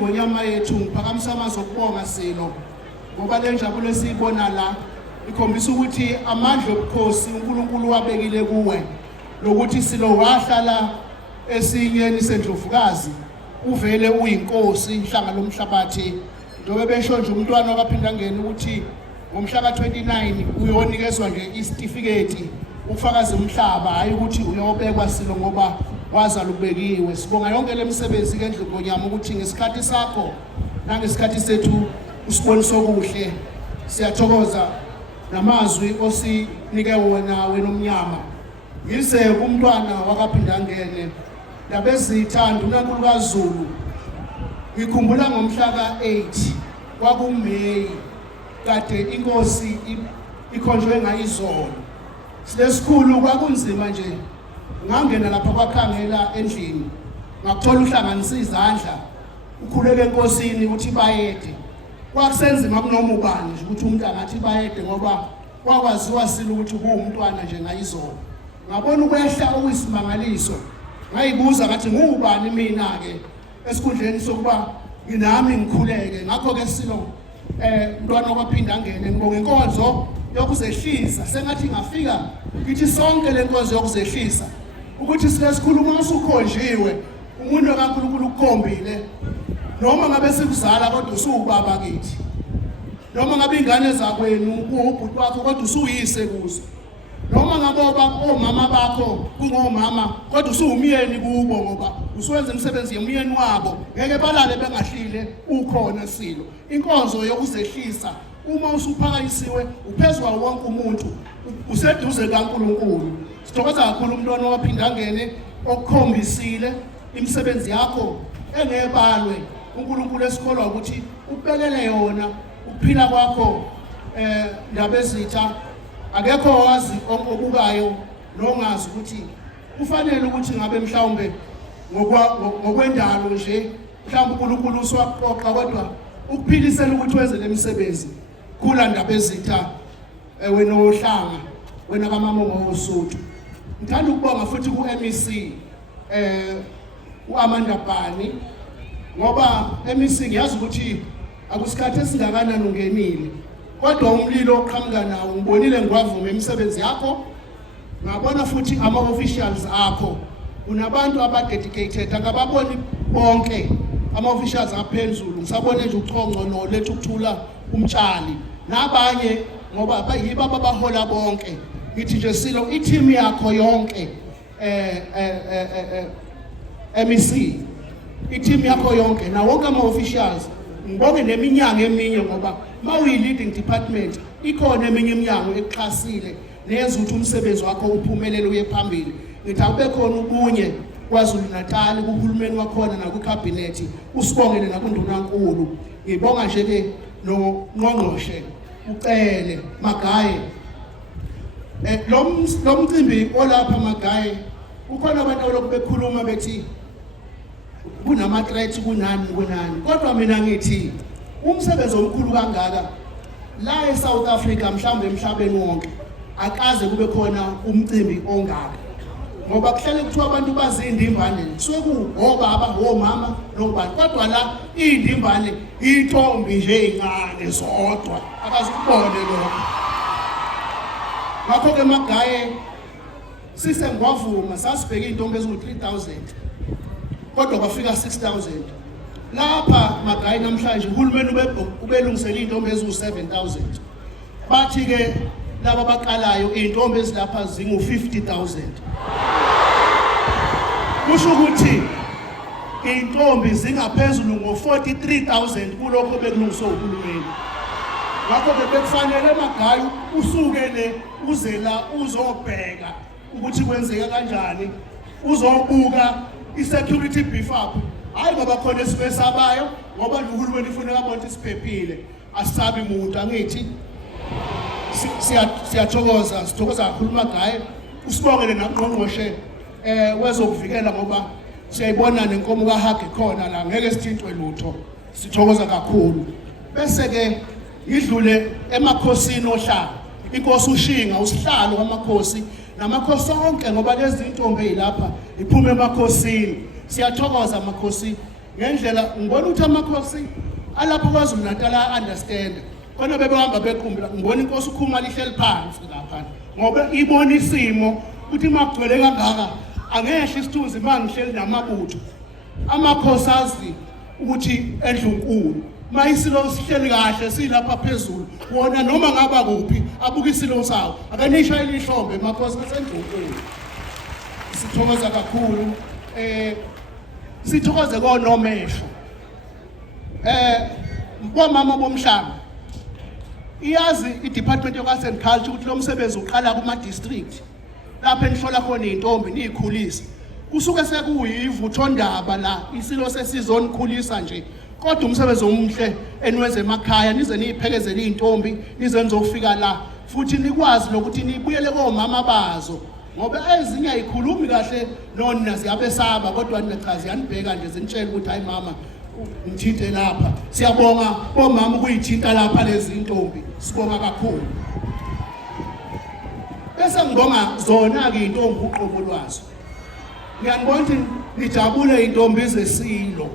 ingonyama yethu ngiphakamisa amazwi okubonga silo ngoba le njabulo esiyibona la ikhombisa ukuthi amandla obukhosi uNkulunkulu wabekile kuwe lokuthi silo wahlala esinyeni sendlovukazi uvele uyinkosi inhlanga lomhlabathi njengoba besho nje umntwana wakaphinda ngene ukuthi ngomhla ka-29 uyonikezwa nje isitifiketi ukufakaza umhlaba hayi ukuthi uyobekwa silo ngoba wazala ubekiwe. Sibonga yonke lemisebenzi ke endlungonyama ukuthi ngesikhathi sakho nangesikhathi sethu usibonisa okuhle. Siyathokoza namazwi osinike wona wenomnyama yize umntwana wakaphinda ngene labezithanda uNkulunkulu Zulu. Ngikhumbula ngomhla ka-8 kwakuMeyi kade inkosi ikhonjwe ngayizolo. Silesikhulu kwakunzima nje ngangena lapha kwakhangela endlini ngakuthola uhlanganisa izandla ukhuleke enkosini ukuthi bayede. Kwakusenzima kunoma ubani nje ukuthi umuntu angathi bayede ngoba kwakwaziwa silo ukuthi kuwumntwana nje ngayizolo. Ngabona ukwehla okuyisimangaliso ngayibuza ngathi ngubani mina ke esikhundleni sokuba nginami ngikhuleke. Ngakho ke silo mntwana okwaphinda ngene ngibonga inkonzo yokuzehlisa sengathi ngafika ngithi sonke lenkonzo yokuzehlisa ukuthi silesikhuluma usukhonjiwe umuntu kaNkulunkulu ukukhombile noma ngabe sikuzala kodwa usubaba kithi noma ngabe ingane zakwenu ubhuti wakho kodwa usuyise kuzo noma ngabe omama bakho kungomama kodwa usumyeni kubo ngoba usuwenza imisebenzi yomyeni wabo ngeke balale bengahlile ukhona silo. Inkonzo yokuzehlisa uma usuphakanyisiwe uphezwa wonke umuntu useduze kaNkulunkulu. Sithokoza kakhulu umntwana owaphinda ngene okukhombisile imisebenzi yakho engebalwe uNkulunkulu esikholwa ukuthi ubekele yona ukuphila kwakho ndabezitha akekho wazi obukayo nongazi ukuthi kufanele ukuthi ngabe mhlawumbe ngokwendalo nje mhlawumbe uNkulunkulu uswaqoqa kodwa ukuphilisela ukuthi wenze lemisebenzi kula ndabezitha wena ohlanga wena kamama ngosuthu. Ngithanda ukubonga futhi ku-MEC uAmanda Bani ngoba MEC ngiyazi ukuthi akusikhathi esingakanani ungenile kodwa umlilo oqhamuka nawo ngibonile ngwavuma imisebenzi yakho ngabona futhi ama-officials akho unabantu abadedicated akababoni bonke ama-officials aphezulu ngisabone nje uChongco nolethu ukuthula umtshali nabanye ngoba bayibo ababahola bonke. Ngithi nje silo i-team yakho yonke MEC i-team yakho yonke na wonke ama-officials ngibonge neminyango eminye ngoba mawuyi-leading department ikhona eminye iminyango ekuxhasile neyenza ukuthi umsebenzi wakho uphumelele uye phambili. Ngithi akube khona ubunye KwaZulu Natal kuhulumeni wakhona nakwikhabhinethi usibongele nakundunankulu. Ngibonga nje ke noNgqongqoshe ucele Magaye lo mcimbi olapha Magaye ukhona abantu abaloku bekhuluma bethi kunama-threat kunani kodwa mina ngithi umsebenzi omkhulu kangaka la eSouth Africa mhlawumbe emhlabeni wonke akaze kube khona umcimbi ongaka ngoba kuhlale kuthiwa abantu bazindimbane kusuke kuwobaba omama nobani kodwa la indimbane intombi nje incane zodwa akazikubone lokho. Ngakho ke Magaye sisengwavuma sasibheka intombi eziwu-3,000 kodwa kwafika 6,000 lapha Magaye namhlanje uhulumeni ubelungisela intombi eziwu-7,000 bathi ke laba baqalayo intombi ezilapha zingu-50,000 kusho ukuthi intombi zingaphezulu ngo-43,000 kulokho bekulungiswe uhulumeni. Ngakho ke bekufanele Magaye usukele uze la uzobheka ukuthi kwenzeka kanjani uzobuka i-security beef up hayi ngoba khona esibesabayo ngoba uhulumeni ufuna ukubona isiphephile asabi umuntu angithi siyathokoza sithokoza kakhulu Magaye usibongele naNgqongqoshe wezokuvikela ngoba siyayibona nenkomo kaHage khona la ngeke sithintwe lutho sithokoza kakhulu. Bese ke idlule emakhosini ohlanga inkosi uShinga usihlalo kwamakhosi namakhosi onke ngoba lezi intombi ezilapha iphuma emakhosini. Siyathokoza amakhosi ngendlela ngibona ukuthi amakhosi alapho kwaZulu Natal understand khona bebehamba beqhumbula ngibona inkosi ukhuma lihleli phansi lapha ngoba ibona isimo ukuthi makugcwele kangaka angehla isithunzi mangihleli namabutho amakhosi azi ukuthi endlunkulu mayisilo sihleli kahle silapha phezulu wona noma ngaba kuphi abuka isilo sawo akanishayela ihlombe amakhosi asendlunkulu sithokoza kakhulu sithokoze konomehlo bomama bomhlanga iyazi iDepartment of Arts and Culture ukuthi lo msebenzi uqala kuma district lapha enihlola khona izintombi nizikhulisa kusuke sekuyivuthondaba la isilo sesizonikhulisa nje kodwa umsebenzi omhle eniwenze emakhaya nize niziphekezele izintombi nizenze ukufika la futhi nikwazi lokuthi nibuyele komama bazo ngoba ezinye ayikhulumi kahle nona ziyabesaba kodwa nichaza yanibheka nje zinitshela ukuthi hayi mama ngithinte lapha siyabonga bomama ukuyithinta lapha lezi intombi sibonga kakhulu bese ngibonga zona ke intombi uqobo lwazo ngiyangibona ukuthi nijabule intombi zesilo